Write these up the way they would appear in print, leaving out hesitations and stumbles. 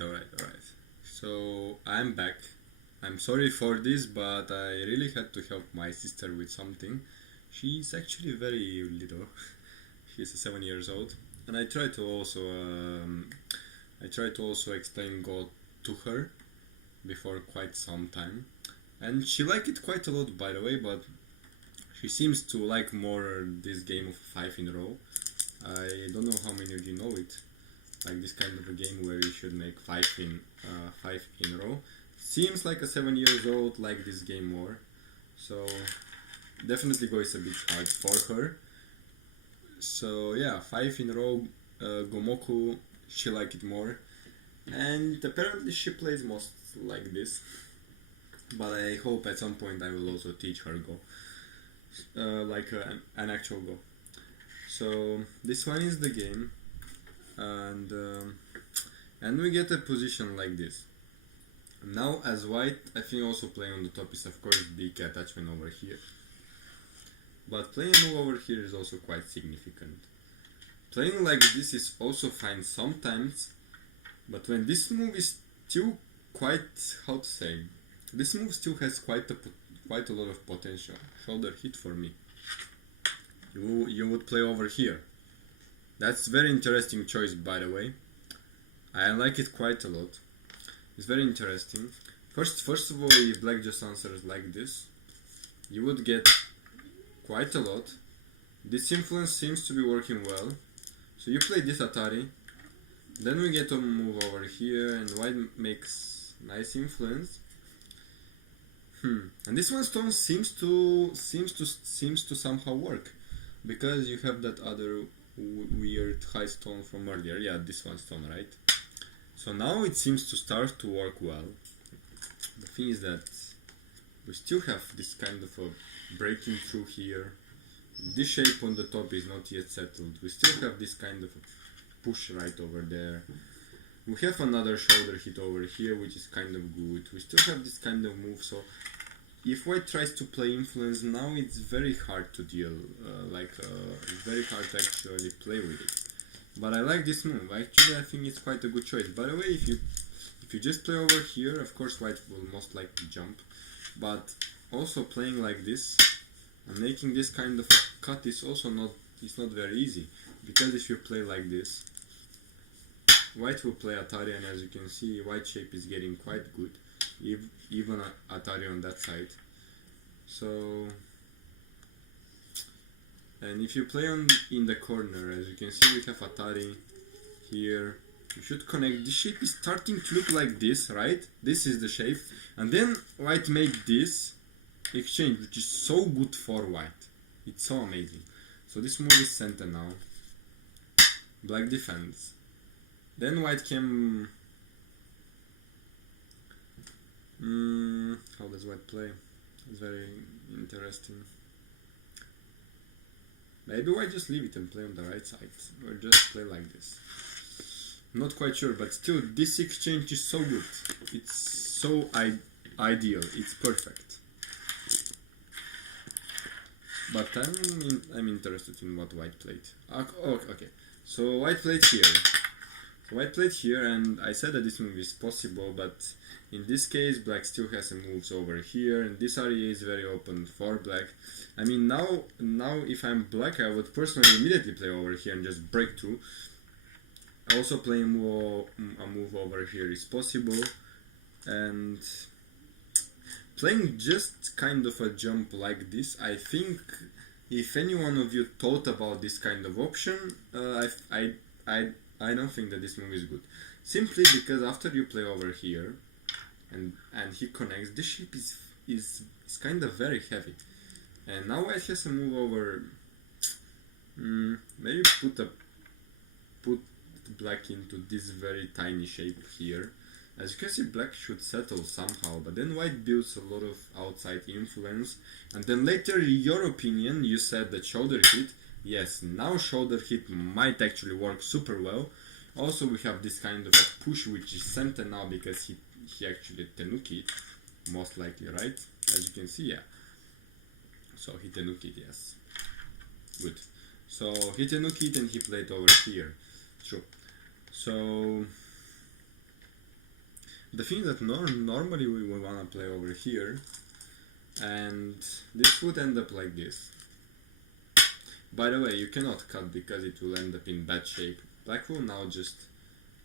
Alright. So I'm back. I'm sorry for this, but I really had to help my sister with something. She's actually very little. She's 7 years old, and I try to also explain God to her before quite some time, and she liked it quite a lot, by the way. But she seems to like more this game of five in a row. I don't know how many of you know it, like this kind of a game where you should make five in a row. Seems like a 7 years old like this game more, so definitely Go is a bit hard for her. So yeah, five in a row, Gomoku, she like it more, and apparently she plays most like this. But I hope at some point I will also teach her Go, like an actual Go. So this one is the game, and we get a position like this. Now as white, I think also playing on the top is of course big attachment over here. But playing a move over here is also quite significant. Playing like this is also fine sometimes, but when this move is still quite, how to say, this move still has quite a lot of potential. Shoulder hit for me. You would play over here. That's very interesting choice, by the way. I like it quite a lot. It's very interesting. First of all, if black just answers like this, you would get quite a lot. This influence seems to be working well. So you play this Atari, then we get a move over here, and white makes nice influence. And this one stone seems to somehow work, because you have that other weird high stone from earlier. Yeah, this one stone, right? So now it seems to start to work well. The thing is that we still have this kind of a breaking through here. This shape on the top is not yet settled. We still have this kind of a push right over there. We have another shoulder hit over here, which is kind of good. We still have this kind of move, so if white tries to play influence now, it's very hard to deal, it's very hard to actually play with it. But I like this move. Actually, I think it's quite a good choice. By the way, if you just play over here, of course white will most likely jump. But also playing like this and making this kind of a cut is also not very easy. Because if you play like this, white will play Atari, and as you can see, white shape is getting quite good. Even Atari on that side. So, and if you play in the corner, as you can see, we have Atari here. You should connect. This shape is starting to look like this, right? This is the shape, and then white make this exchange, which is so good for white. It's so amazing. So this move is center now. Black defends. Then white can. How does white play? It's very interesting. Maybe white just leave it and play on the right side, or just play like this. Not quite sure, but still, this exchange is so good. It's so ideal. It's perfect. But I'm interested in what white played. Okay. So white played here. And I said that this move is possible, but in this case, black still has some moves over here, and this area is very open for black. I mean, now if I'm black, I would personally immediately play over here and just break through. Also playing a move over here is possible, and playing just kind of a jump like this, I think if any one of you thought about this kind of option, I don't think that this move is good. Simply because after you play over here, and he connects, this shape is kind of very heavy. And now white has a move over. Maybe put black into this very tiny shape here. As you can see, black should settle somehow, but then white builds a lot of outside influence. And then later, in your opinion, you said that shoulder hit. Yes, now shoulder hit might actually work super well. Also, we have this kind of a push, which is center now because he actually tenuki it, most likely, right? As you can see, yeah. So he tenuki it, yes. Good. So he tenuki it and he played over here. True. So The thing that normally we wanna play over here, and this would end up like this. By the way, you cannot cut because it will end up in bad shape. Black will now just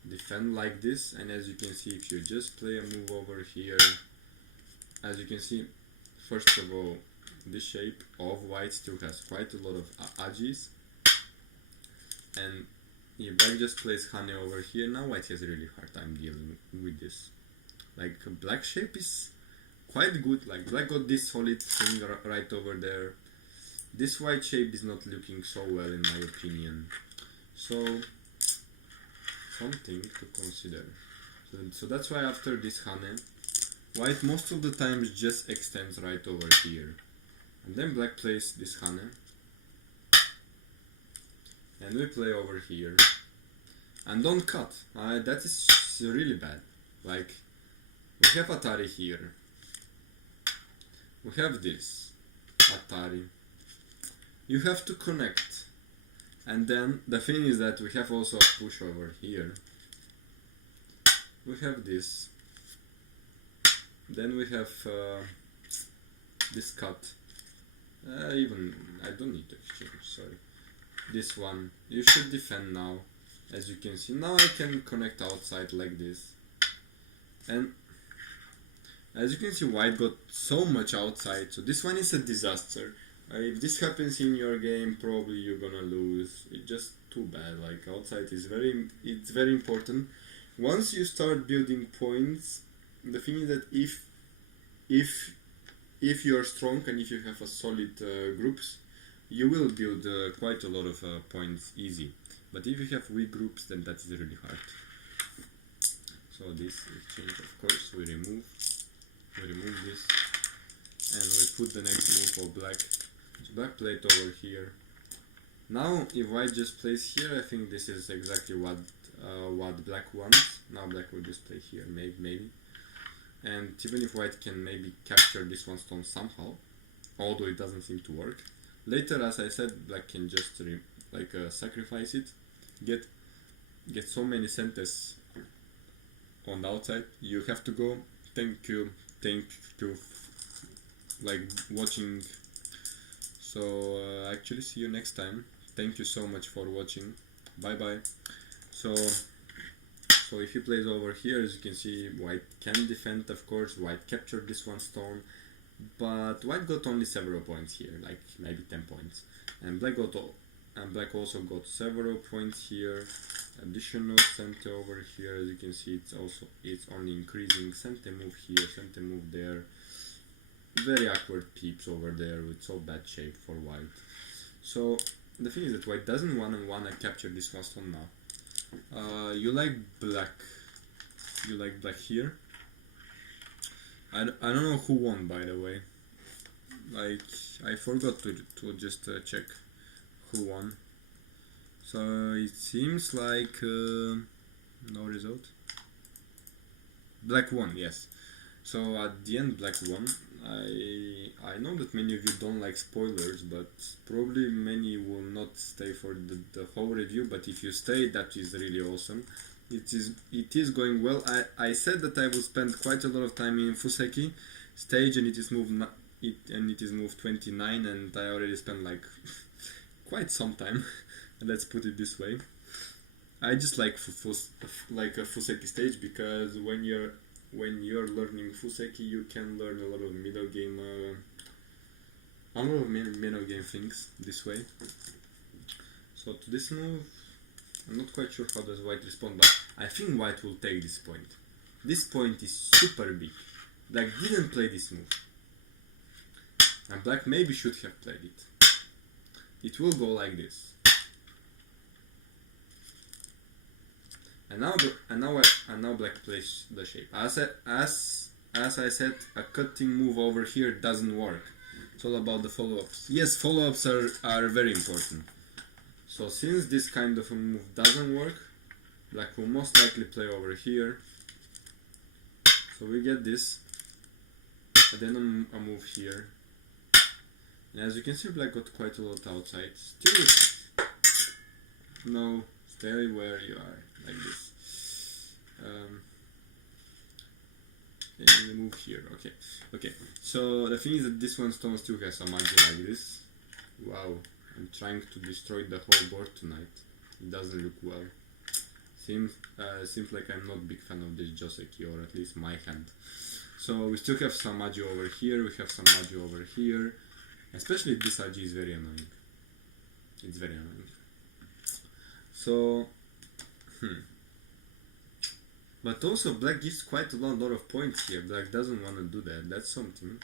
defend like this, and as you can see, if you just play a move over here, as you can see, first of all, this shape of white still has quite a lot of edges, and if black just plays Hane over here, now white has a really hard time dealing with this. Like, black shape is quite good, like black got this solid thing right over there. This white shape is not looking so well in my opinion, so something to consider. So that's why after this Hane, white most of the times just extends right over here, and then black plays this Hane, and we play over here, and don't cut. That is really bad. Like, we have Atari here, we have this Atari, you have to connect, and then the thing is that we have also a push over here, we have this, then we have this cut, even I don't need to exchange, sorry, this one, you should defend now. As you can see, now I can connect outside like this, and as you can see, white got so much outside, so this one is a disaster. If this happens in your game, probably you're gonna lose. It's just too bad. Like, outside is it's very important. Once you start building points, the thing is that if you're strong and if you have a solid groups, you will build quite a lot of points easy. But if you have weak groups, then that is really hard. So this exchange, of course, we remove this, and we put the next move for black. So black played over here. Now, if white just plays here, I think this is exactly what black wants. Now black will just play here, maybe. And even if white can maybe capture this one stone somehow, although it doesn't seem to work. Later, as I said, black can just sacrifice it, get so many centers on the outside. You have to go. Thank you, like watching. So actually, see you next time. Thank you so much for watching. Bye bye. So if he plays over here, as you can see, white can defend, of course. White captured this one stone, but white got only several points here, like maybe 10 points, and black also got several points here. Additional center over here, as you can see, it's only increasing. Center move here, center move there. Very awkward peeps over there with so bad shape for white. So the thing is that white doesn't wanna capture this one stone now. You like black here. I don't know who won, by the way. Like, I forgot to just check who won. So it seems like no result. Black won, yes. So at the end, black won. I know that many of you don't like spoilers, but probably many will not stay for the whole review. But if you stay, that is really awesome. It is going well. I said that I will spend quite a lot of time in Fuseki stage, and it is moved 29, and I already spent like quite some time. Let's put it this way. I just like a Fuseki stage, because when you're learning Fuseki, you can learn a lot of middle game things this way. So to this move, I'm not quite sure how does white respond, but I think white will take this point. This point is super big. Black didn't play this move, and black maybe should have played it. It will go like this. And now black plays the shape. As I said, a cutting move over here doesn't work. It's all about the follow-ups. Yes, follow-ups are very important. So since this kind of a move doesn't work, black will most likely play over here. So we get this, and then a move here. And as you can see, black got quite a lot outside. Still, no, stay where you are, like this. and move here. Okay. So the thing is that this one stone still has some magic like this. Wow, I'm trying to destroy the whole board tonight. It doesn't look well. Seems like I'm not a big fan of this Joseki, or at least my hand. So we still have some Aju over here, we have some Aju over here. Especially this Aju is very annoying. It's very annoying. So, But also black gives quite a lot of points here. Black doesn't want to do that, that's something.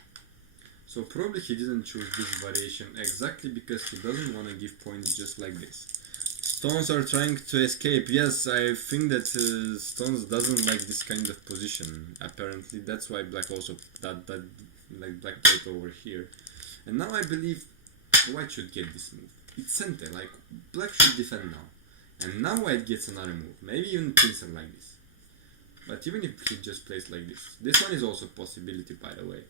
So probably he didn't choose this variation exactly because he doesn't want to give points just like this. Stones are trying to escape. Yes, I think that Stones doesn't like this kind of position. Apparently, that's why Black also like Black played over here. And now I believe White should get this move. It's center. Like Black should defend now, and now White gets another move. Maybe even Pinsel like this. But even if he just plays like this one is also a possibility. By the way,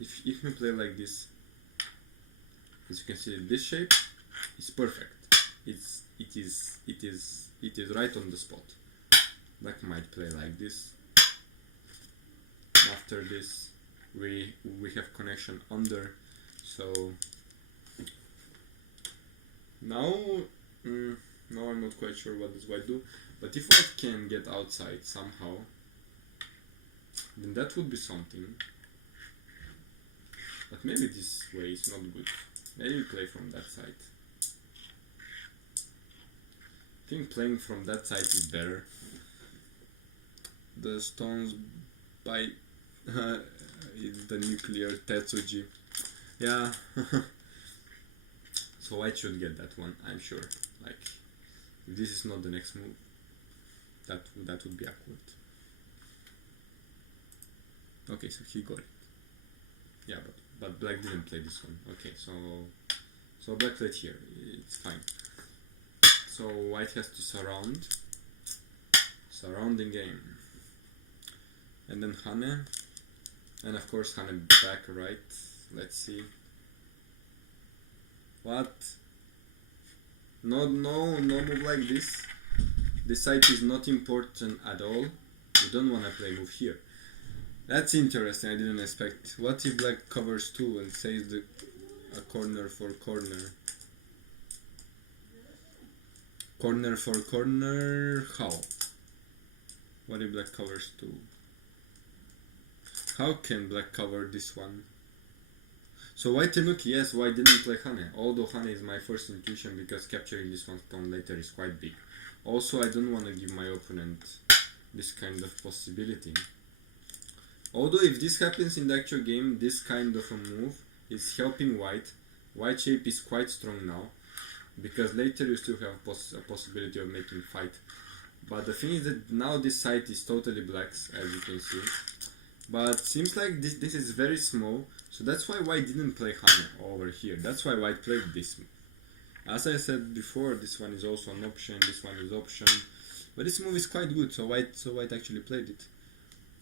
if you play like this, as you can see, this shape is perfect. It is right on the spot. Black might play like this. After this, we have connection under. So now I'm not quite sure what this White do. But if White can get outside somehow, then that would be something. But maybe this way is not good. Maybe play from that side. I think playing from that side is better. The stones by the nuclear Tetsuji. Yeah. So White should get that one, I'm sure. Like, if this is not the next move, that would be awkward. Okay, so he got it. Yeah, but Black didn't play this one. Okay, so Black played here. It's fine. So White has to surrounding game, and then Hane, and of course Hane back right. Let's see. What? No move like this. This side is not important at all. We don't wanna play move here. That's interesting. I didn't expect. What if Black covers 2 and saves a corner for corner? Corner for corner, how? What if Black covers 2? How can Black cover this one? So White Tenuki, yes, White didn't play Hane, although Hane is my first intuition because capturing this one stone later is quite big. Also, I don't want to give my opponent this kind of possibility. Although if this happens in the actual game, this kind of a move is helping White. White shape is quite strong now, because later you still have a possibility of making fight. But the thing is that now this side is totally Black's, as you can see. But seems like this is very small, so that's why White didn't play Hane over here. That's why White played this move. As I said before, this one is also an option, this one is option. But this move is quite good, so White actually played it.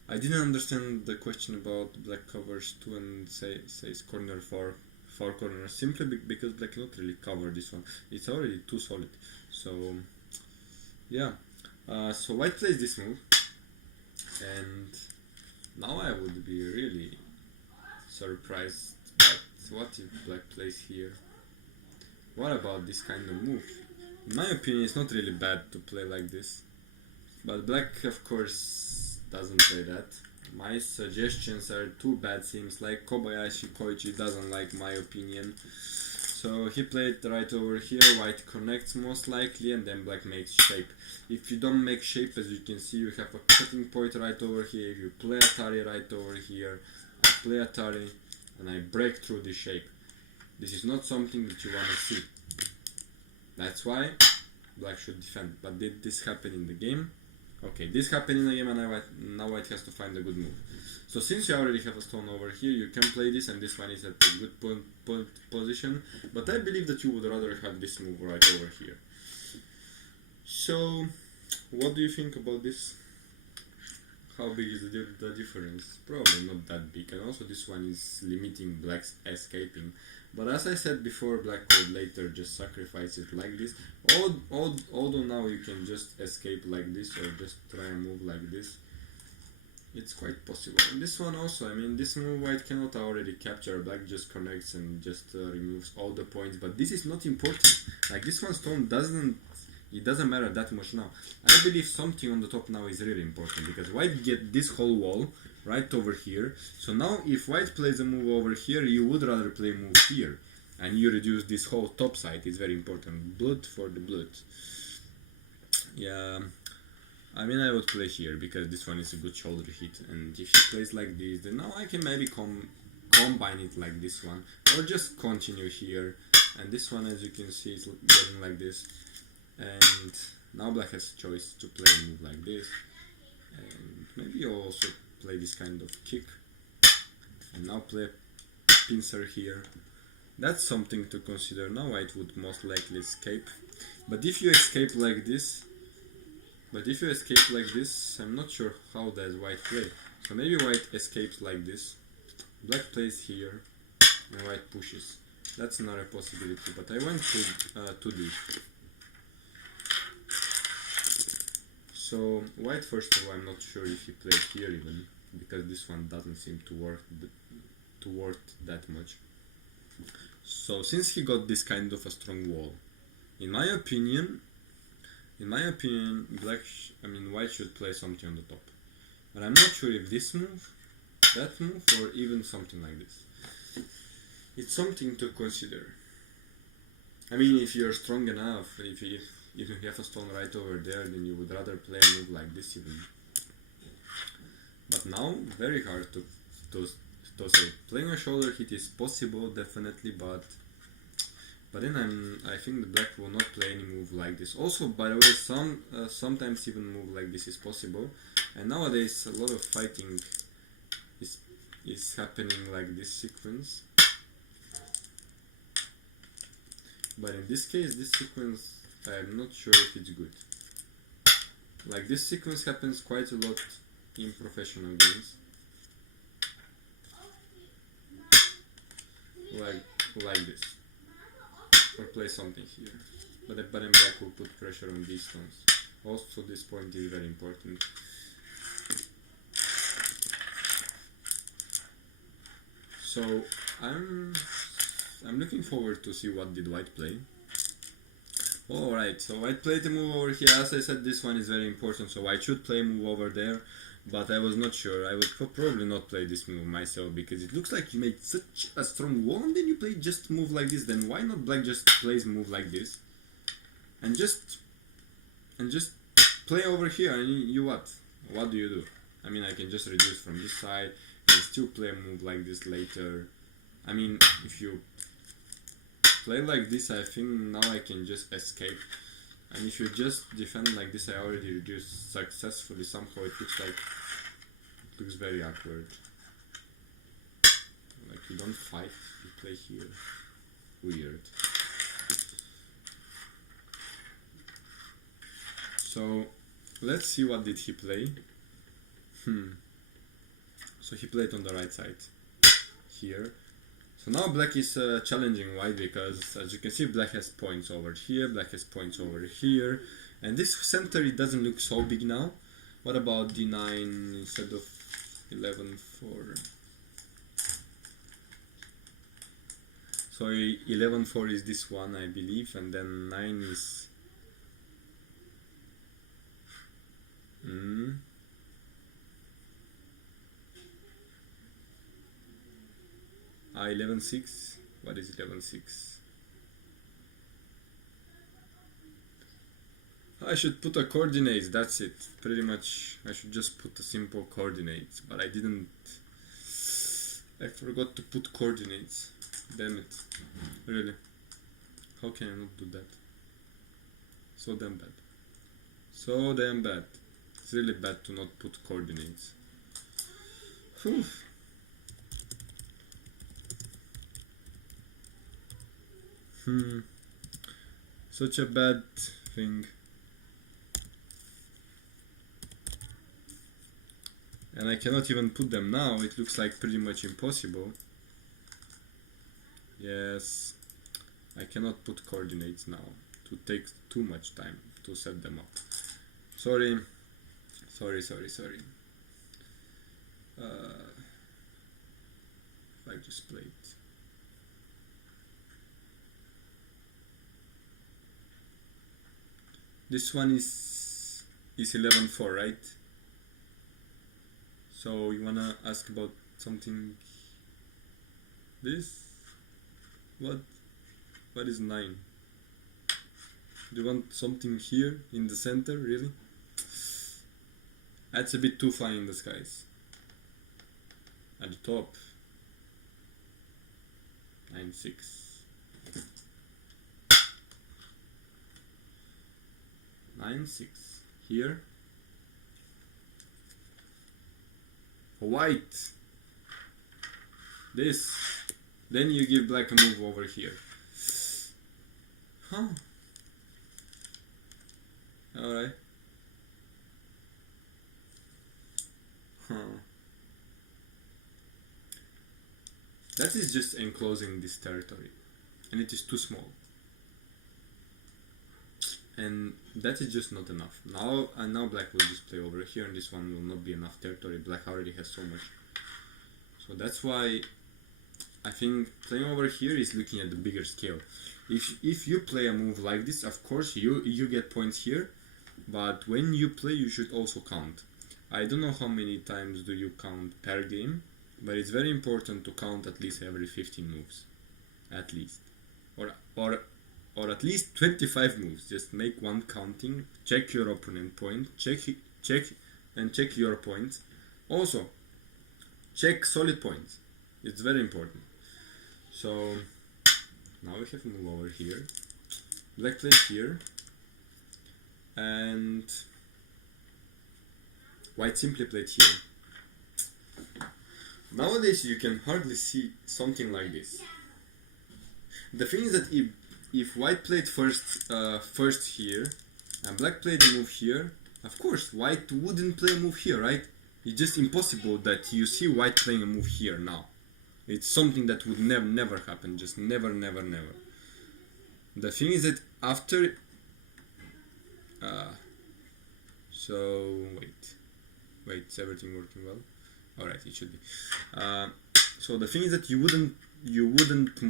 I didn't understand the question about Black covers 2 and says corner for 4 corners, simply because Black cannot really cover this one. It's already too solid. So yeah, so White plays this move, and now I would be really surprised. But what if Black plays here? What about this kind of move? In my opinion, it's not really bad to play like this, but Black of course doesn't play that. My suggestions are too bad, seems like. Kobayashi Koichi doesn't like my opinion. So he played right over here, White connects most likely, and then Black makes shape. If you don't make shape, as you can see, you have a cutting point right over here. If you play Atari right over here, I play Atari, and I break through the shape. This is not something that you want to see. That's why Black should defend. But did this happen in the game? Okay, this happened in the game, and now White has to find a good move. So since you already have a stone over here, you can play this, and this one is at a good position. But I believe that you would rather have this move right over here. So, what do you think about this? How big is the difference? Probably not that big, and also this one is limiting Black's escaping. But as I said before, Black could later just sacrifice it like this. Although now you can just escape like this, or just try and move like this. It's quite possible. And this one also, I mean, this move white cannot already capture. Black just connects and just removes all the points. But this is not important. Like this one stone doesn't, it doesn't matter that much now. I believe something on the top now is really important because white get this whole wall right over here. So now if white plays a move over here, you would rather play a move here. And you reduce this whole top side. It's very important. Blood for the blood. Yeah. I mean, I would play here because this one is a good shoulder hit, and if he plays like this, then now I can maybe combine it like this one, or just continue here. And this one, as you can see, is getting like this. And now black has a choice to play a move like this, and maybe also play this kind of kick, and now play a pincer here. That's something to consider. Now white would most likely escape, but if you escape like this, I'm not sure how does white play. So maybe white escapes like this, black plays here, and white pushes. That's another possibility, but I went too deep. So white, first of all, I'm not sure if he played here even, because this one doesn't seem to work that much. So since he got this kind of a strong wall, in my opinion, white should play something on the top. But I'm not sure if this move, that move, or even something like this. It's something to consider. I mean, if you're strong enough, if you have a stone right over there, then you would rather play a move like this even. But now, very hard to say. Playing a shoulder hit is possible, definitely, but then I think the black will not play any move like this. Also, by the way, sometimes even move like this is possible. And nowadays, a lot of fighting is happening like this sequence. But in this case, this sequence, I'm not sure if it's good. Like this sequence happens quite a lot in professional games. Like this. Or play something here. But then black will put pressure on these stones. Also, this point is very important. So I'm looking forward to see what did white play. Alright, so white played a move over here. As I said, this one is very important, so white should play a move over there. But I was not sure. I would probably not play this move myself because it looks like you made such a strong wall and then you play just move like this. Then why not black just plays move like this and just play over here? And you what do you do? I mean, I can just reduce from this side and still play a move like this later. I mean, if you play like this, I think now I can just escape. And if you just defend like this, I already reduced successfully. Somehow it looks very awkward. Like you don't fight, you play here. Weird. So let's see what did he play. So he played on the right side here. So now black is challenging white because, as you can see, black has points over here, black has points over here, and this center, it doesn't look so big now. What about d9 instead of 11-4? So 11-4 is this one, I believe, and then 9 is 11-6. What is 11-6? I should put a coordinates, that's it. Pretty much I should just put a simple coordinates, but I didn't. I forgot to put coordinates. Damn it. Really. How can I not do that? So damn bad. So damn bad. It's really bad to not put coordinates. Whew. Such a bad thing. And I cannot even put them now. It looks like pretty much impossible. Yes, I cannot put coordinates now. It takes too much time to set them up. Sorry. I just played. This one is 11-4, right? So you wanna ask about something? This? What is 9? Do you want something here in the center, really? That's a bit too fine in the skies. At the top. 9-6. Here. For white. This. Then you give black a move over here. Huh. Alright. Huh. That is just enclosing this territory. And it is too small. And that is just not enough. Now black will just play over here, and this one will not be enough territory. Black already has so much. So that's why I think playing over here is looking at the bigger scale. If you play a move like this, of course you get points here, but when you play you should also count. I don't know how many times do you count per game, but it's very important to count at least every 15 moves. At least. Or at least 25 moves. Just make one counting, check your opponent point, check your points. Also, check solid points. It's very important. So now we have a move over here. Black plays here, and white simply played here. Nowadays you can hardly see something like this. The thing is that if white played first here and black played a move here, of course white wouldn't play a move here, right? It's just impossible that you see white playing a move here now. It's something that would never happen, just never. The thing is that after so wait, is everything working well? Alright, it should be. So the thing is that you wouldn't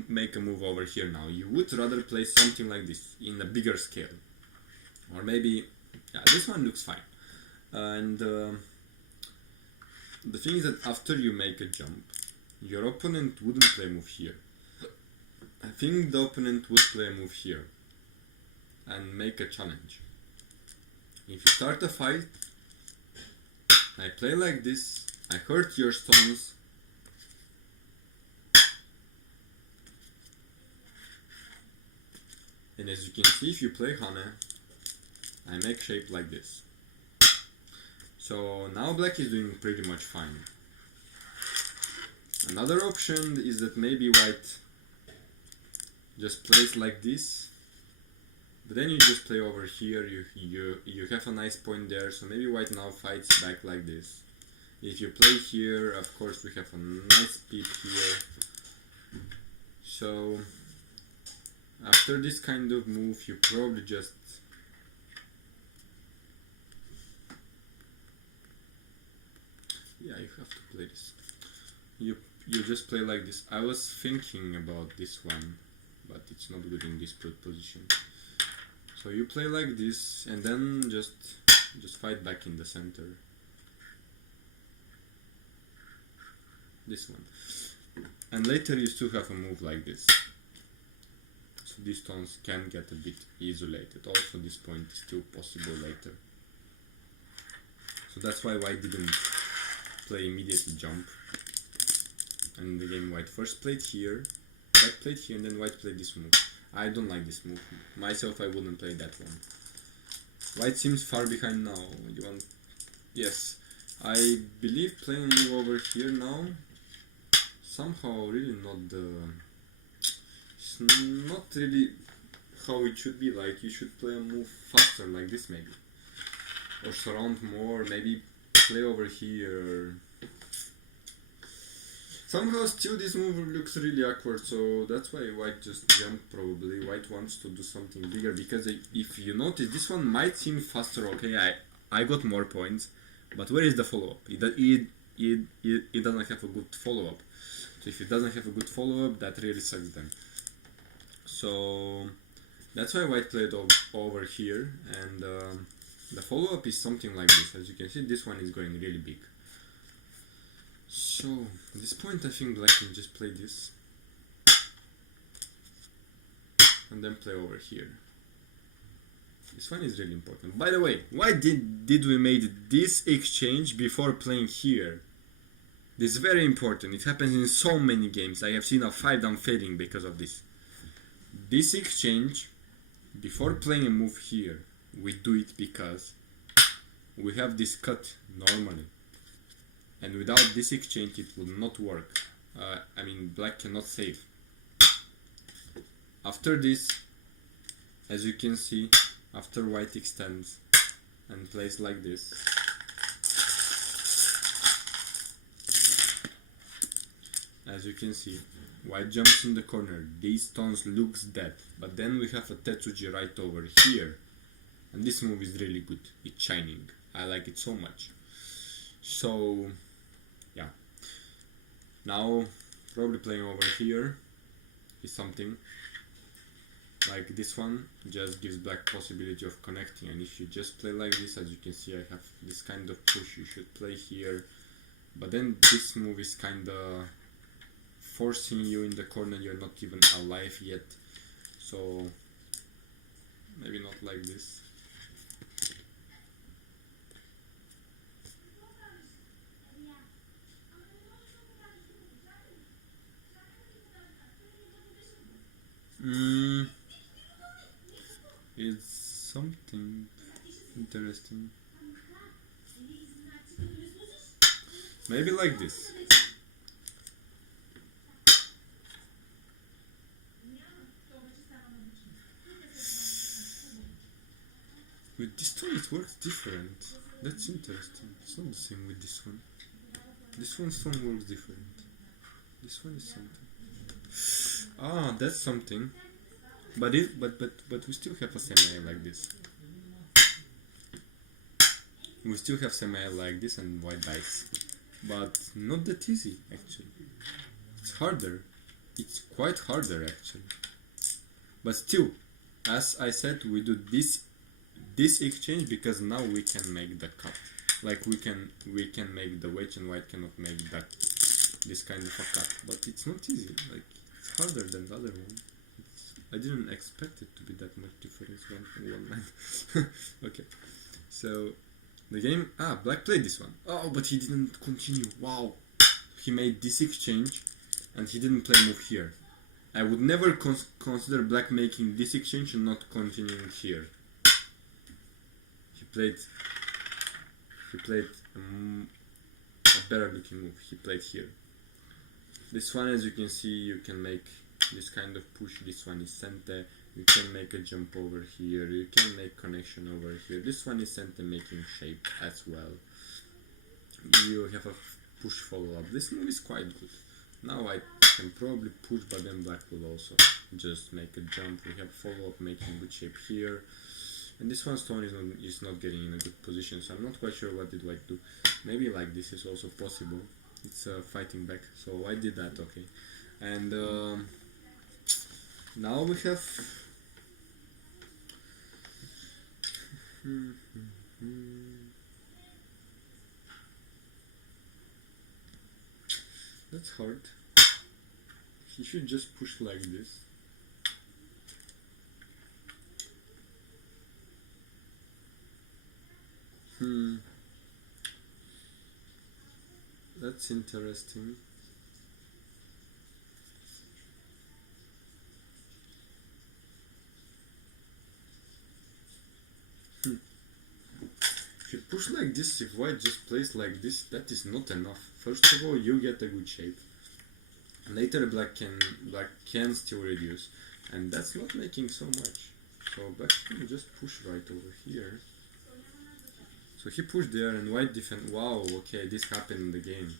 make a move over here now. You would rather play something like this in a bigger scale, or maybe this one looks fine. And the thing is that after you make a jump, your opponent wouldn't play a move here. I think the opponent would play a move here and make a challenge. If you start a fight, I play like this, I hurt your stones, and as you can see, if you play Hane, I make shape like this. So now black is doing pretty much fine. Another option is that maybe white just plays like this, but then you just play over here, you have a nice point there, so maybe white now fights back like this. If you play here, of course we have a nice peep here. So after this kind of move you probably just you have to play this. You just play like this. I was thinking about this one, but it's not good in this position. So you play like this and then just fight back in the center. This one. And later you still have a move like this. So these stones can get a bit isolated. Also this point is still possible later. So that's why white didn't play immediately jump. And the game white first played here, black played here, and then white played this move. I don't like this move. Myself, I wouldn't play that one. White seems far behind now. You want? Yes. I believe playing a move over here now somehow really not the... It's not really how it should be. Like you should play a move faster like this maybe. Or surround more, maybe play over here. Somehow still this move looks really awkward, so that's why white just jumped probably. White wants to do something bigger, because if you notice, this one might seem faster, okay, I got more points, but where is the follow-up? it doesn't have a good follow-up. So if it doesn't have a good follow-up, that really sucks then. So that's why white played over here, and the follow-up is something like this. As you can see, this one is going really big. So at this point I think black can just play this and then play over here. This one is really important. By the way, why did we made this exchange before playing here? This is very important. It happens in so many games. I have seen a 5-down failing because of this. This exchange before playing a move here, we do it because we have this cut normally, and without this exchange it will not work. I mean, black cannot save. After this, as you can see, after white extends and plays like this, as you can see, white jumps in the corner. These stones looks dead, but then we have a Tetsuji right over here, and this move is really good. It's shining. I like it so much. So yeah, now probably playing over here is something like this one. Just gives black possibility of connecting, and if you just play like this, as you can see, I have this kind of push. You should play here, but then this move is kind of forcing you in the corner. You're not even alive yet, so maybe not like this. It's something interesting. Maybe like this. With this one it works different. That's interesting. It's not the same with this one. This one's stone works different. This one is something. Ah, that's something. But we still have a semi like this. We still have semi like this and white dice. But not that easy actually. It's harder. It's quite harder actually. But still, as I said, we do this exchange because now we can make the cut. Like we can make the wedge, and white cannot make this kind of a cut. But it's not easy. Like it's harder than the other one. I didn't expect it to be that much difference one line. Okay, so the game. Black played this one. Oh, but he didn't continue. Wow, he made this exchange, and he didn't play move here. I would never consider black making this exchange and not continuing here. He played a better looking move. He played here. This one, as you can see, you can make this kind of push. This one is sente. You can make a jump over here. You can make connection over here. This one is sente making shape as well. You have a push follow up. This move is quite good. Now I can probably push, but then black will also just make a jump. We have follow up making good shape here. And this one stone is not getting in a good position, so I'm not quite sure what did white do. Maybe like this is also possible. It's fighting back, so white did that, okay. And now we have that's hard. He should just push like this. That's interesting. If you push like this, if white just plays like this, that is not enough. First of all, you get a good shape. Later black can still reduce, and that's not making so much. So black can just push right over here. So he pushed there and white defend. Wow, okay, this happened in the game.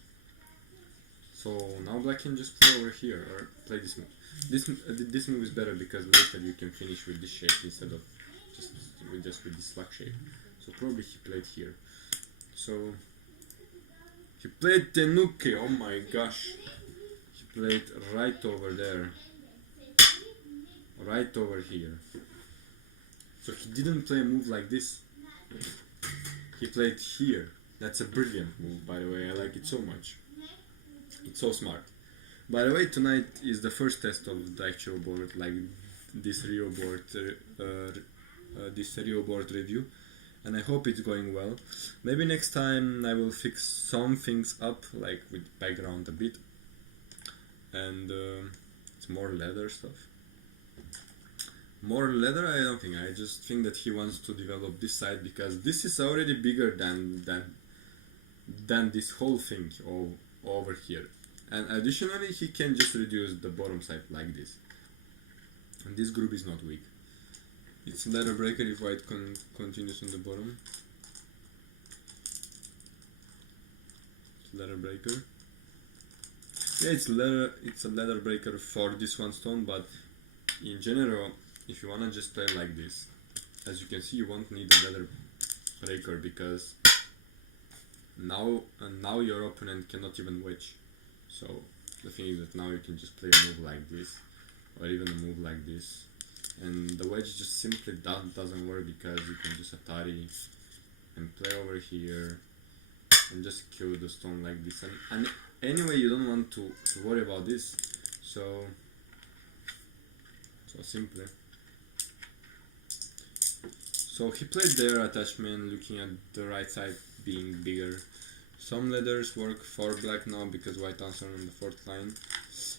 So now black can just play over here or play this move. This move is better because later you can finish with this shape instead of just with this slack shape. So probably he played here. So He played Tenuke, oh my gosh. He played right over there. Right over here. So he didn't play a move like this. He played here. That's a brilliant move, by the way. I like it so much. It's so smart. By the way, tonight is the first test of the actual board, like this Rio board review, and I hope it's going well. Maybe next time I will fix some things up, like with background a bit, and it's more leather stuff. More leather, I don't think. I just think that he wants to develop this side because this is already bigger than this whole thing over here. And additionally, he can just reduce the bottom side like this. And this group is not weak. It's leather breaker if white continues on the bottom. Leather breaker. Yeah, it's a leather breaker for this one stone, but in general, if you wanna just play like this, as you can see, you won't need a leather breaker because now your opponent cannot even wedge. So the thing is that now you can just play a move like this, or even a move like this, and the wedge just simply doesn't work because you can just Atari and play over here and just kill the stone like this. And anyway, you don't want to worry about this. So simply. So he played their attachment, looking at the right side being bigger. Some leathers work for black now because white answer on the fourth line.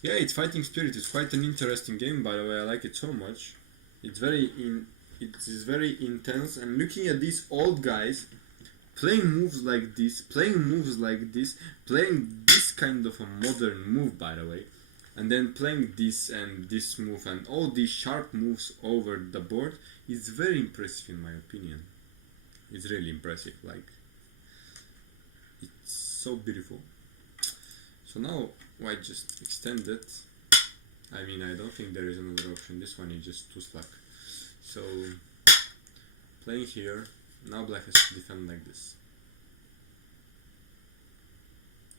Yeah, it's Fighting Spirit. It's quite an interesting game, by the way. I like it so much. It is very intense. And looking at these old guys playing moves like this, playing this kind of a modern move, by the way, and then playing this and this move and all these sharp moves over the board is very impressive in my opinion. It's really impressive. Like, it's so beautiful. So now white just extend it. I mean, I don't think there is another option. This one is just too slack. So playing here, now black has to defend like this.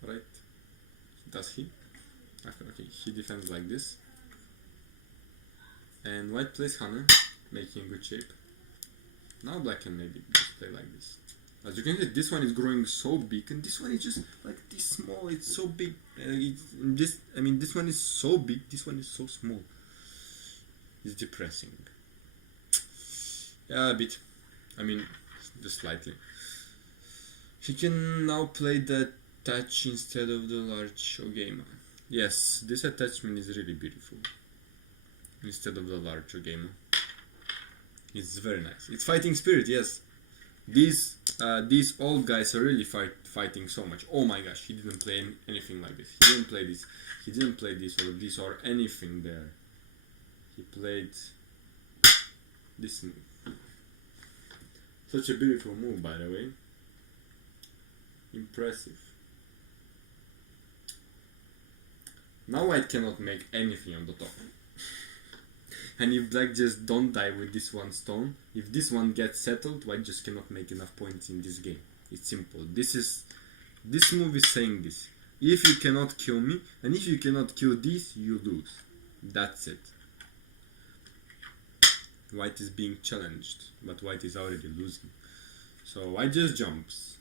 Right? Does he? Okay, he defends like this. And white plays Hana, making good shape. Now black can maybe just play like this. As you can see, this one is growing so big, and this one is just like this small. It's so big. This one is so big. This one is so small. It's depressing. Yeah, a bit. I mean, just slightly. He can now play the touch instead of the large Ogema. Yes, this attachment is really beautiful. Instead of the large Ogema. It's very nice. It's Fighting Spirit, yes. These old guys are really fighting so much. Oh my gosh, he didn't play anything like this. He didn't play this. He didn't play this or anything there. He played this move. Such a beautiful move, by the way. Impressive. Now white cannot make anything on the top. And if black just don't die with this one stone, if this one gets settled, white just cannot make enough points in this game. It's simple. This move is saying this. If you cannot kill me, and if you cannot kill this, you lose. That's it. White is being challenged, but white is already losing. So white just jumps,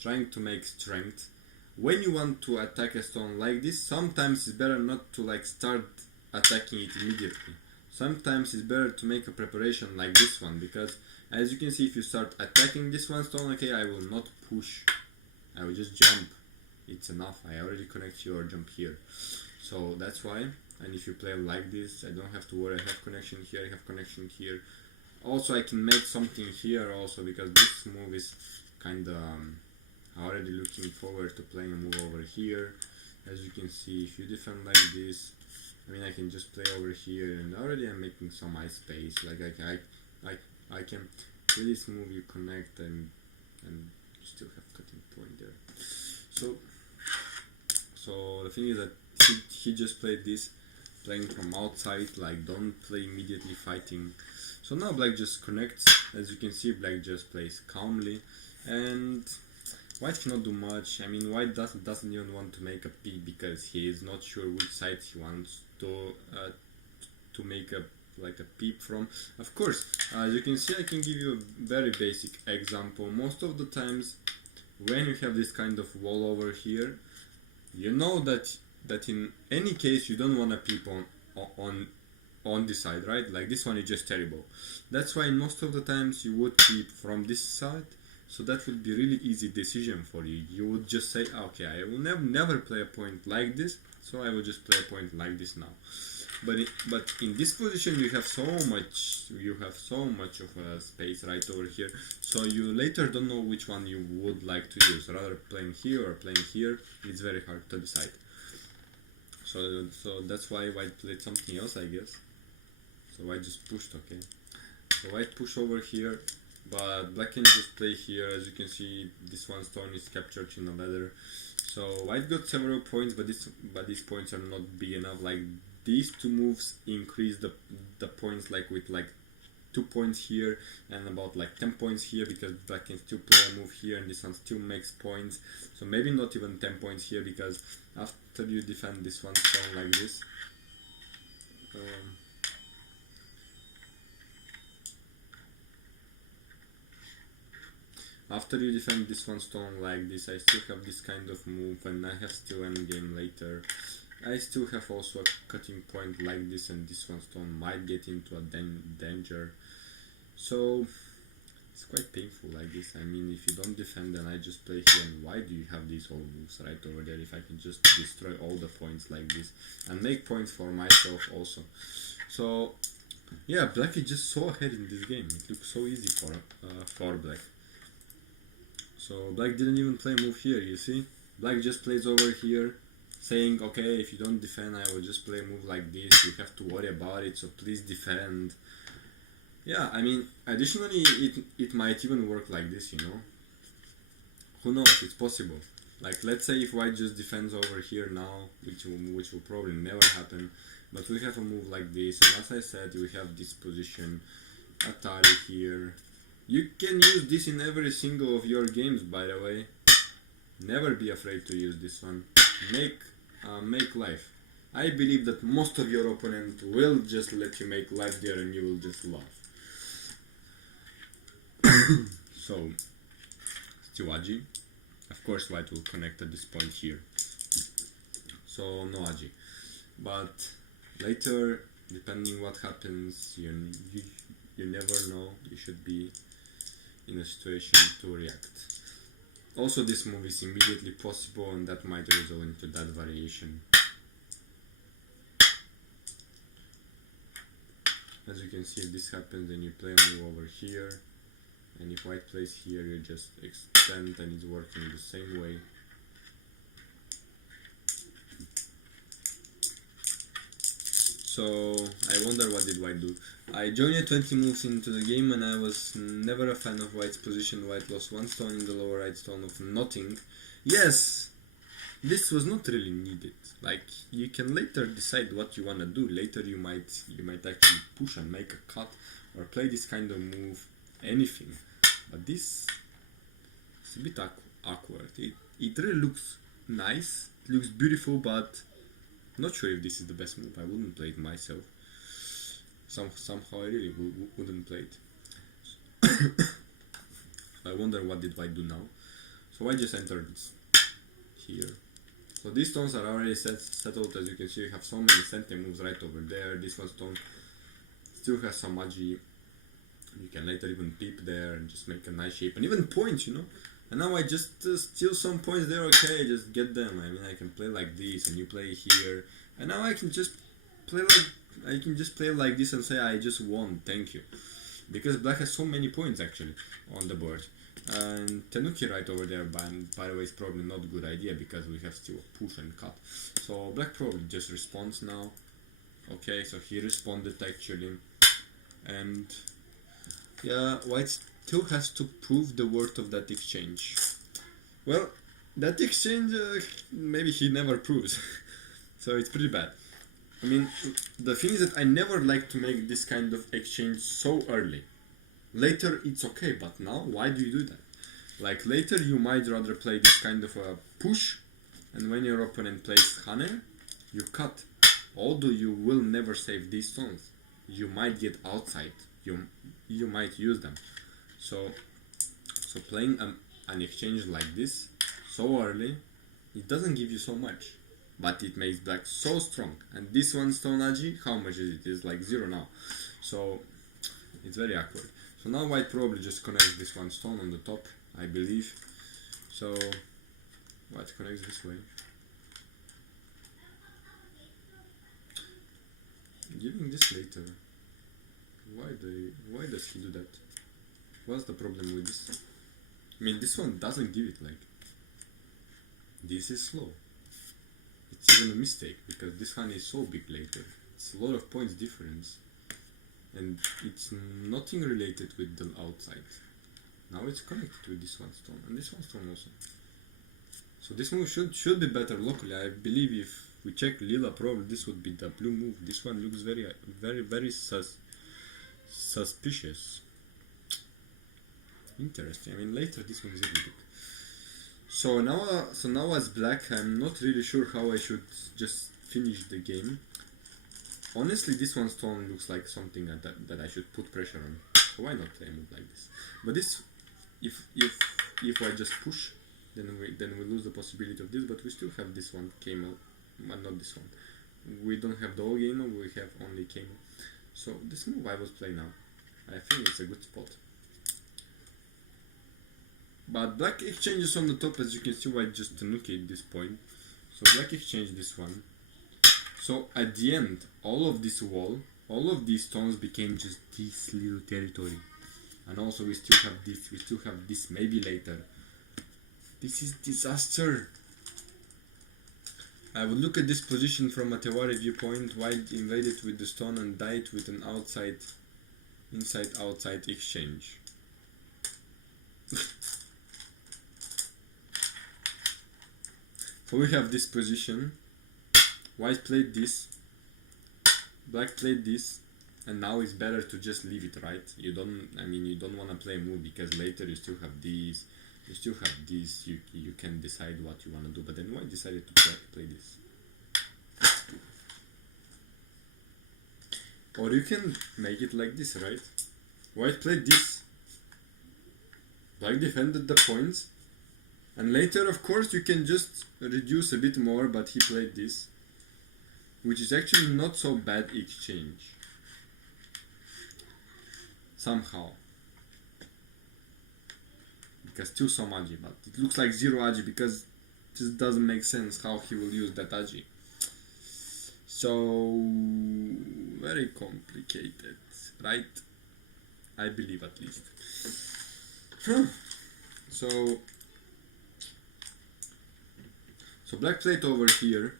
trying to make strength. When you want to attack a stone like this, sometimes it's better not to like start attacking it immediately. Sometimes it's better to make a preparation like this one, because as you can see, if you start attacking this one stone, okay, I will not push, I will just jump. It's enough, I already connect here or jump here. So that's why. And if you play like this, I don't have to worry. I have connection here, I have connection here. Also, I can make something here also, because this move is kinda already looking forward to playing a move over here. As you can see, if you defend like this, I mean, I can just play over here, and already I'm making some ice space. Like I can with this move you connect, and you still have cutting point there. So the thing is that he just played this, playing from outside, like don't play immediately fighting. So now black just connects. As you can see, black just plays calmly, and White cannot do much. I mean, White doesn't even want to make a peep because he is not sure which side he wants to make a like a peep from. Of course, as you can see, I can give you a very basic example. Most of the times, when you have this kind of wall over here, you know that in any case you don't want to peep on this side, right? Like this one is just terrible. That's why most of the times you would peep from this side. So that would be a really easy decision for you. You would just say, okay, I will never play a point like this, so I will just play a point like this now. But in this position you have so much of a space right over here, so you later don't know which one you would like to use. Rather playing here or playing here, it's very hard to decide. So that's why White played something else, I guess. So White just pushed, okay. So White push over here. But Black can just play here. As you can see, this one stone is captured in a ladder. So White got several points, but these points are not big enough. Like these two moves increase the points like with like 2 points here and about like 10 points here, because Black can still play a move here and this one still makes points. So maybe not even 10 points here, because after you defend this one stone like this, after you defend this one stone like this, I still have this kind of move, and I have still endgame later. I still have also a cutting point like this, and this one stone might get into a danger. So it's quite painful like this. I mean, if you don't defend, then I just play here, and why do you have these whole moves right over there if I can just destroy all the points like this and make points for myself also. So yeah, Black is just so ahead in this game. It looks so easy for Black. So Black didn't even play a move here, you see? Black just plays over here, saying, okay, if you don't defend, I will just play a move like this. You have to worry about it, so please defend. Yeah, I mean, additionally, it might even work like this, you know? Who knows, it's possible. Like, let's say if White just defends over here now, which will probably never happen, but we have a move like this, and as I said, we have this position, Atari here. You can use this in every single of your games, by the way. Never be afraid to use this one. Make life. I believe that most of your opponents will just let you make life there and you will just laugh. So, still Agi. Of course White will connect at this point here. So, no Agi. But later, depending what happens, you never know. You should be in a situation to react. Also, this move is immediately possible, and that might result into that variation. As you can see, if this happens, then you play a move over here, and if White plays here, you just extend, and it's working the same way. So I wonder what did White do. I joined 20 moves into the game, and I was never a fan of White's position. White lost one stone in the lower right stone of nothing. Yes, this was not really needed. Like, you can later decide what you wanna do. Later you might actually push and make a cut or play this kind of move, anything. But this is a bit awkward. It really looks nice, it looks beautiful, but not sure if this is the best move. I wouldn't play it myself. Somehow I really wouldn't play it. I wonder what did White do now. So I just entered here. So these stones are already settled. As you can see, you have so many center moves right over there. This one stone still has some Agi. You can later even peep there and just make a nice shape and even points, you know. And now I just steal some points there. Okay, just get them. I mean, I can play like this, and you play here, and now I can just play like this and say I just won. Thank you, because Black has so many points actually on the board. And Tenuki right over there, by the way, is probably not a good idea because we have still a push and cut. So Black probably just responds now. Okay, so he responded actually, and yeah, White still has to prove the worth of that exchange. Well, that exchange maybe he never proves. So it's pretty bad. I mean, the thing is that I never like to make this kind of exchange so early. Later it's okay, but now why do you do that? Like later you might rather play this kind of a push, and when your opponent plays Hane, you cut. Although you will never save these stones, you might get outside. You might use them. So playing an exchange like this so early, it doesn't give you so much, but it makes black so strong. And this one stone agi, how much is it? It's like 0 now. So it's very awkward. So now white probably just connects this one stone on the top, I believe. So white connects this way. Giving this later. Why does he do that? What's the problem with this? I mean, this one doesn't give it like. This is slow. It's even a mistake because this hand is so big later. It's a lot of points difference. And it's nothing related with the outside. Now it's connected with this one stone and this one stone also. So this move should be better locally. I believe if we check Lila, probably this would be the blue move. This one looks very suspicious. Interesting. I mean, later this one is really big. So now as black, I'm not really sure how I should just finish the game. Honestly, this one stone looks like something that I should put pressure on. So why not play a move like this? But this, if I just push, then we lose the possibility of this. But we still have this one Camel, but not this one. We don't have the Gamel, we have only Camel. So this move I will play now. I think it's a good spot. But black exchanges on the top, as you can see, white just nuke this point. So black exchange this one. So at the end, all of this wall, all of these stones became just this little territory. And also we still have this maybe later. This is disaster. I would look at this position from a Tewari viewpoint. White invaded with the stone and died with an inside-outside exchange. So we have this position. White played this, black played this, and now it's better to just leave it, right? You don't want to play a move because later you still have these, you can decide what you want to do, but then white decided to play this. Or you can make it like this, right? White played this, black defended the points, and later of course you can just reduce a bit more, but he played this, which is actually not so bad exchange. Somehow. Because still some agi, but it looks like 0 agi because it just doesn't make sense how he will use that agi. So very complicated, right? I believe at least. So black played over here.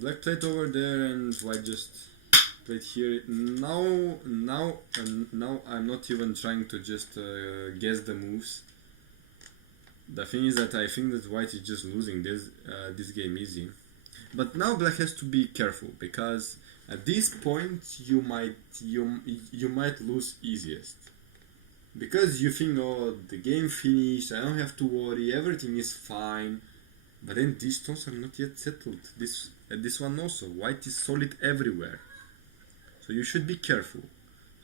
Black played over there and white just played here. Now I'm not even trying to just guess the moves. The thing is that I think that white is just losing this game easy. But now black has to be careful because at this point you might lose easiest. Because you think, oh, the game finished, I don't have to worry, everything is fine. But then these stones are not yet settled. This one also. White is solid everywhere. So you should be careful.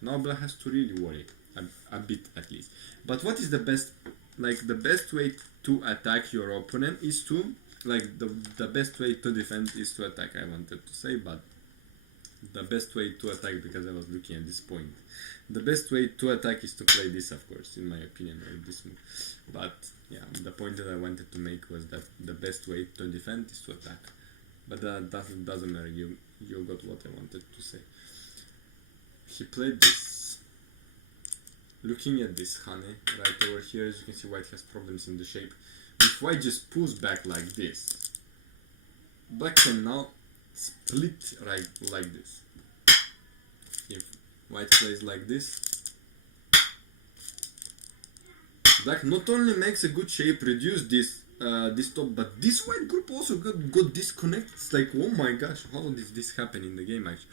Now black has to really worry. A bit at least. But what is the best way to attack your opponent is to, the best way to defend is to attack, I wanted to say, but the best way to attack, because I was looking at this point, the best way to attack is to play this, of course, in my opinion, or this move. But yeah, the point that I wanted to make was that the best way to defend is to attack. But that doesn't matter, you got what I wanted to say. He played this. Looking at this Hane right over here, as you can see, white has problems in the shape. If white just pulls back like this, black can now split right like this. If white plays like this, black not only makes a good shape, reduce this this top, but this white group also got disconnected. It's like, oh my gosh, how did this happen in the game actually?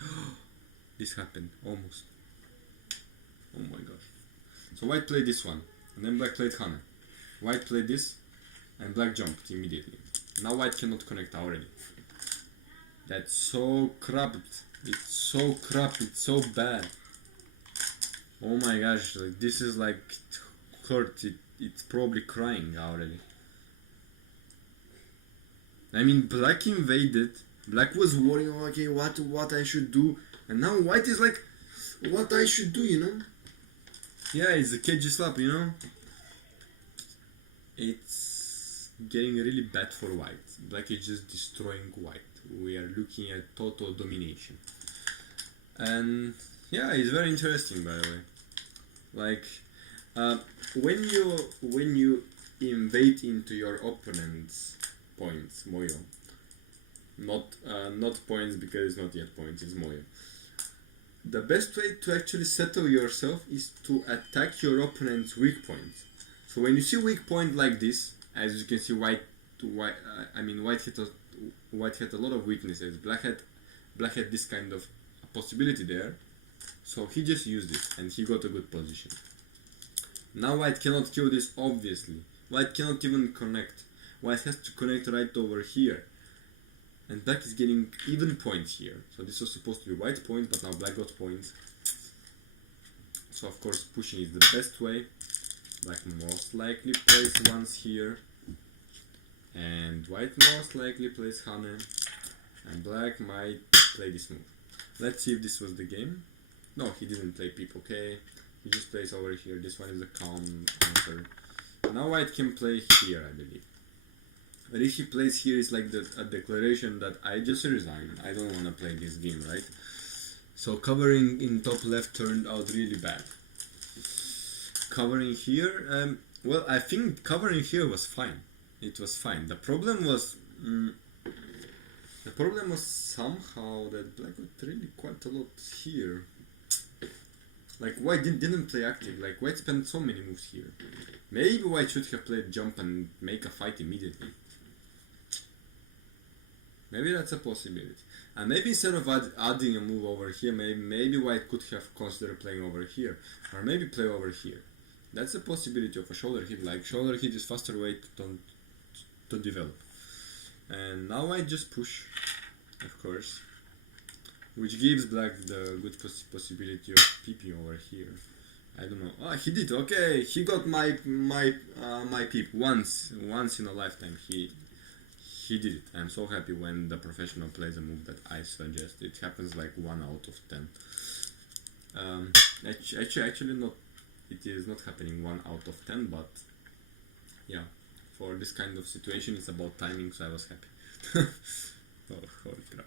This happened, almost. Oh my gosh. So white played this one, and then black played Hana. White played this, and black jumped immediately. Now white cannot connect already. That's so crap. It's so crap, it's so bad. Oh my gosh, like, this is like hurt. It's probably crying already. I mean, black invaded. Black was worrying, okay, what I should do, and now white is like, what I should do, you know? Yeah, it's a KG slap, you know? It's getting really bad for white. Black is just destroying white. We are looking at total domination. And yeah, it's very interesting, by the way. Like, when you invade into your opponent's points, moyo, not points because it's not yet points, it's moyo. The best way to actually settle yourself is to attack your opponent's weak points. So when you see weak point like this, as you can see, white had a lot of weaknesses. Black had this kind of possibility there, so he just used it and he got a good position. Now white cannot kill this, obviously. White cannot even connect. White has to connect right over here. And black is getting even points here. So this was supposed to be white point, but now black got points. So of course pushing is the best way. Black most likely plays once here. And white most likely plays Hane. And black might play this move. Let's see if this was the game. No, he didn't play peep, okay. He just plays over here. This one is a calm answer. Now white can play here, I believe. But if he plays here, it's like a declaration that I just resigned. I don't want to play this game, right? So covering in top left turned out really bad. Covering here, well, I think covering here was fine. It was fine. The problem was somehow that black got really quite a lot here. Like white didn't play active. Like white spent so many moves here. Maybe white should have played jump and make a fight immediately. Maybe that's a possibility. And maybe instead of adding a move over here, maybe white could have considered playing over here. Or maybe play over here. That's a possibility of a shoulder hit. Like shoulder hit is faster way to develop. And now I just push, of course. Which gives black the good possibility of peeping over here. I don't know. Ah, he did. Okay, he got my peep once in a lifetime. He did it. I'm so happy when the professional plays a move that I suggest. It happens like 1 out of 10. Actually not. It is not happening 1 out of 10, but yeah, for this kind of situation, it's about timing. So I was happy. Oh, holy crap!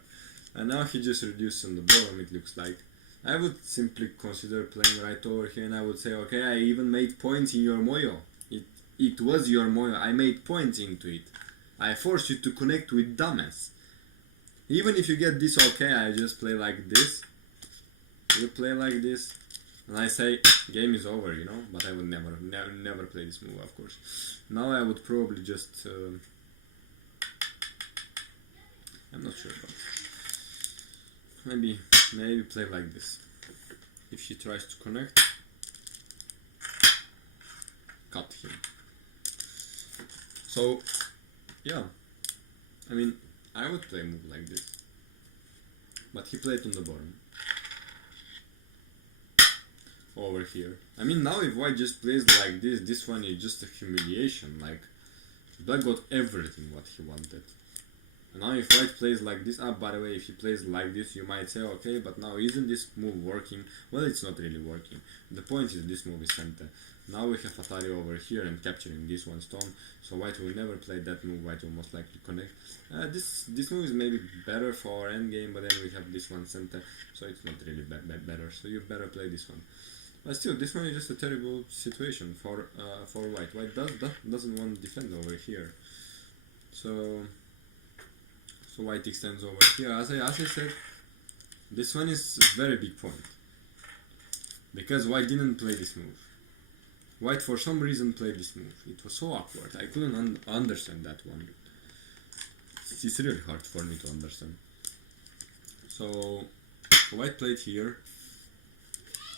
And now he just reduced on the bottom. It looks like. I would simply consider playing right over here, and I would say, okay, I even made points in your moyo. It was your moyo. I made points into it. I force you to connect with dumbass. Even if you get this okay, I just play like this. You play like this, and I say game is over, you know. But I would never play this move, of course. Now I would probably just I'm not sure, but maybe play like this. If he tries to connect, cut him. So yeah, I mean, I would play a move like this, but he played on the bottom over here. I mean, now if white just plays like this one is just a humiliation. Like black got everything what he wanted. And now if white plays like this, by the way, if he plays like this, you might say, okay, but now isn't this move working? Well, it's not really working. The point is this move is center. Now we have Atari over here and capturing this one stone, so white will never play that move. White will most likely connect. This move is maybe better for our endgame, but then we have this one center, so it's not really better. So you better play this one. But still, this one is just a terrible situation for white. White doesn't want to defend over here, so white extends over here. As I said, this one is a very big point because white didn't play this move. White for some reason played this move. It was so awkward. I couldn't understand that one. It's really hard for me to understand. So White played here,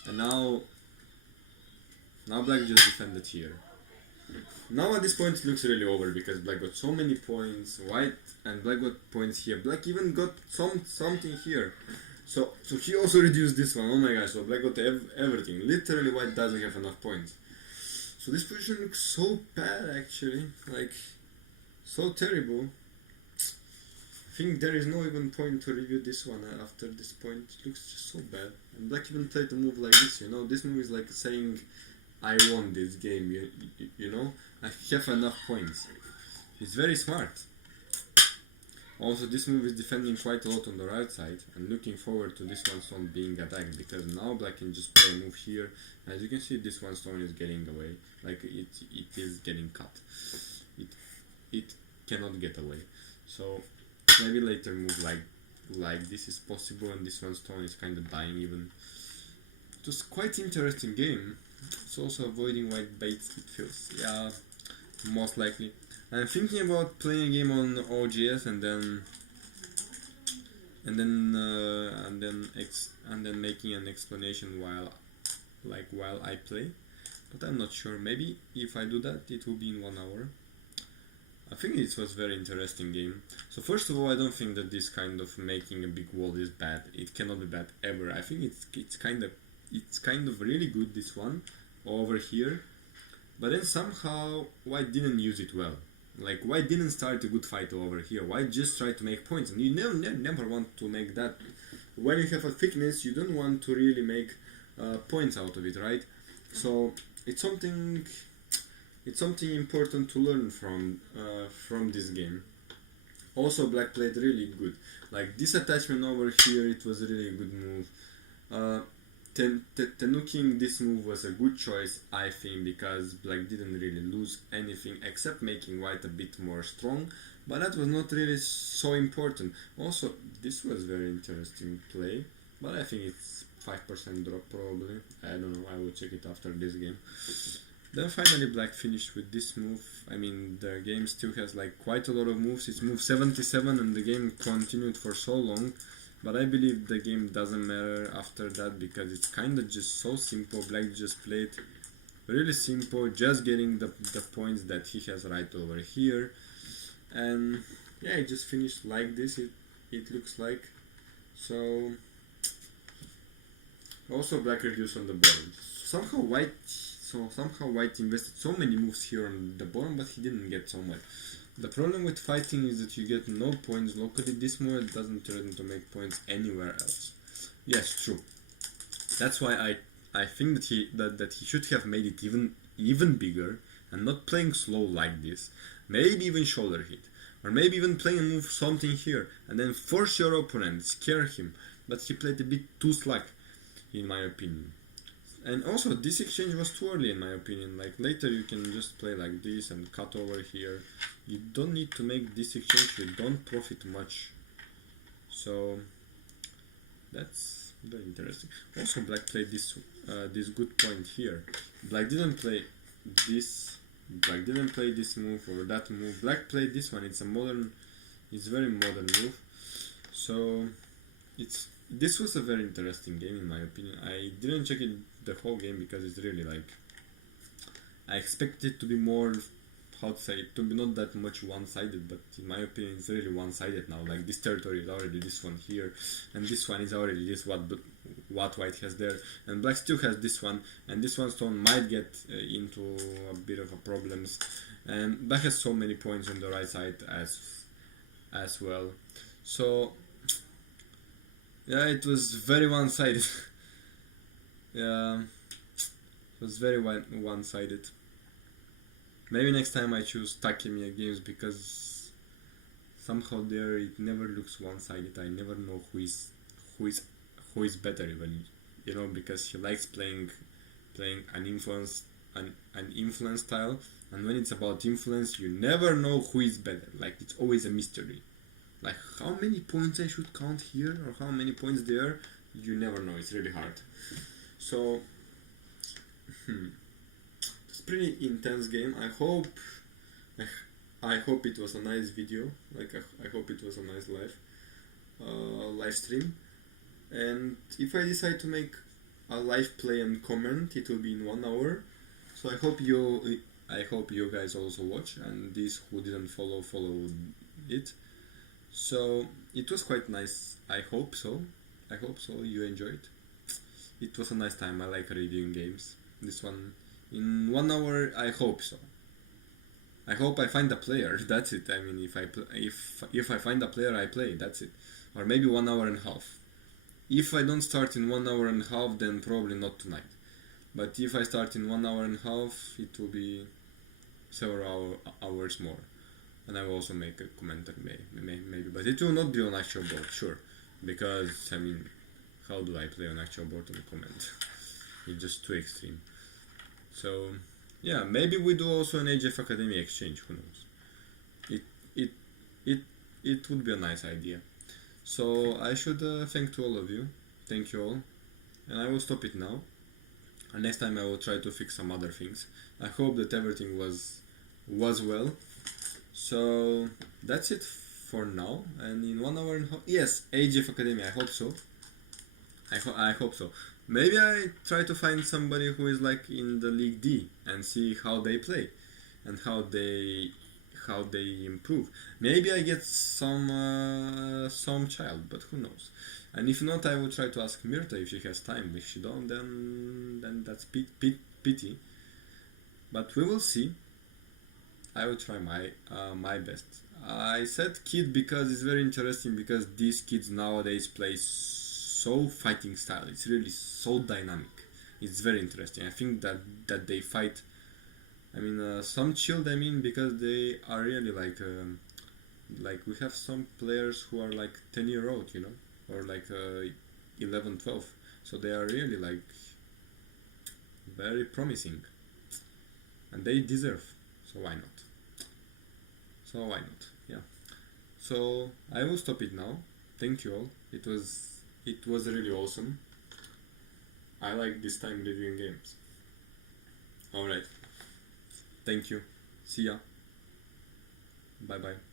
and now Black just defended here. Now at this point it looks really over because Black got so many points. White and Black got points here. Black even got something here. So he also reduced this one. Oh my gosh! So Black got everything. Literally, White doesn't have enough points. So this position looks so bad actually, like so terrible. I think there is no even point to review this one after this point. It looks just so bad. And Black even played a move like this, you know. This move is like saying, I won this game, you know. I have enough points. It's very smart. Also, this move is defending quite a lot on the right side. I'm looking forward to this one stone being attacked because now Black can just play a move here. As you can see, this one stone is getting away. Like it is getting cut. It cannot get away. So maybe later move like this is possible, and this one stone is kind of dying even. It was quite interesting game. It's also avoiding white baits, it feels. Yeah, most likely. I'm thinking about playing a game on OGS and then making an explanation while I play. But I'm not sure. Maybe if I do that, it will be in 1 hour. I think it was very interesting game. So first of all, I don't think that this kind of making a big wall is bad. It cannot be bad ever. I think it's kind of really good, this one over here. But then somehow White didn't use it well. Like White didn't start a good fight over here. White just tried to make points, and you never want to make that. When you have a thickness, you don't want to really make points out of it, right? So it's something important to learn from this game. Also, Black played really good. Like this attachment over here, it was a really good move. Tenuking this move was a good choice, I think, because Black didn't really lose anything except making White a bit more strong, but that was not really so important. Also, this was very interesting play, but I think it's 5% drop probably. I don't know, I will check it after this game. Then finally Black finished with this move. I mean, the game still has like quite a lot of moves. It's move 77 and the game continued for so long. But I believe the game doesn't matter after that because it's kind of just so simple. Black just played really simple, just getting the points that he has right over here. And yeah, it just finished like this, it looks like. So also Black reduced on the bottom. Somehow White invested so many moves here on the bottom, but he didn't get so much. The problem with fighting is that you get no points locally. This mode doesn't threaten to make points anywhere else. Yes, true. That's why I think that he should have made it even bigger and not playing slow like this. Maybe even shoulder hit, or maybe even playing a move something here and then force your opponent, scare him. But he played a bit too slack, in my opinion. And also, this exchange was too early in my opinion. Like later you can just play like this and cut over here. You don't need to make this exchange, you don't profit much. So that's very interesting. Also Black played this good point here. Black didn't play this move or that move. Black played this one. It's very modern move. So this was a very interesting game in my opinion. I didn't check it the whole game because it's really like, I expected it to be more, how to say, to be not that much one-sided, but in my opinion it's really one-sided now. Like this territory is already this one here, and this one is already this what White has there, and Black still has this one, and this one stone might get into a bit of a problems, and Black has so many points on the right side as well. So yeah, it was very one-sided. Yeah, it was very one-sided. Maybe next time I choose Takemiya games because somehow there it never looks one-sided. I never know who is better even, you know, because he likes playing an influence style, and when it's about influence, you never know who is better. Like it's always a mystery. Like how many points I should count here or how many points there, you never know. It's really hard. So pretty intense game. I hope it was a nice video. Like I hope it was a nice live stream. And if I decide to make a live play and comment, it will be in 1 hour. So I hope you guys also watch, and these who didn't follow it. So it was quite nice. I hope so. You enjoyed. It was a nice time. I like reviewing games. This one in 1 hour. I hope so. I hope I find a player. That's it. I mean, if I find a player, I play. That's it. Or maybe 1 hour and a half. If I don't start in 1 hour and a half, then probably not tonight. But if I start in 1 hour and a half, it will be several hours more. And I will also make a commentary, maybe. But it will not be on actual board, sure. Because, I mean, how do I play on actual board on a comment? It's just too extreme. So, yeah, maybe we do also an AGF Academy exchange, who knows. It would be a nice idea. So I should thank to all of you. Thank you all. And I will stop it now. And next time I will try to fix some other things. I hope that everything was well. So that's it for now. And in 1 hour and a half, yes, AGF Academy. I hope so. I hope so. Maybe I try to find somebody who is like in the League D and see how they play and how they improve. Maybe I get some child, but who knows. And if not, I will try to ask Mirta if she has time. If she don't, then that's pity. But we will see. I will try my best. I said kid because it's very interesting, because these kids nowadays play so fighting style. It's really so dynamic. It's very interesting. I think that they fight. I mean, some chilled. I mean, because they are really like we have some players who are like 10-year-old, you know, or like 11, 12. So they are really like very promising, and they deserve. So why not? Yeah. So I will stop it now. Thank you all. It was really awesome. I like this time reviewing games. Alright. Thank you. See ya. Bye bye.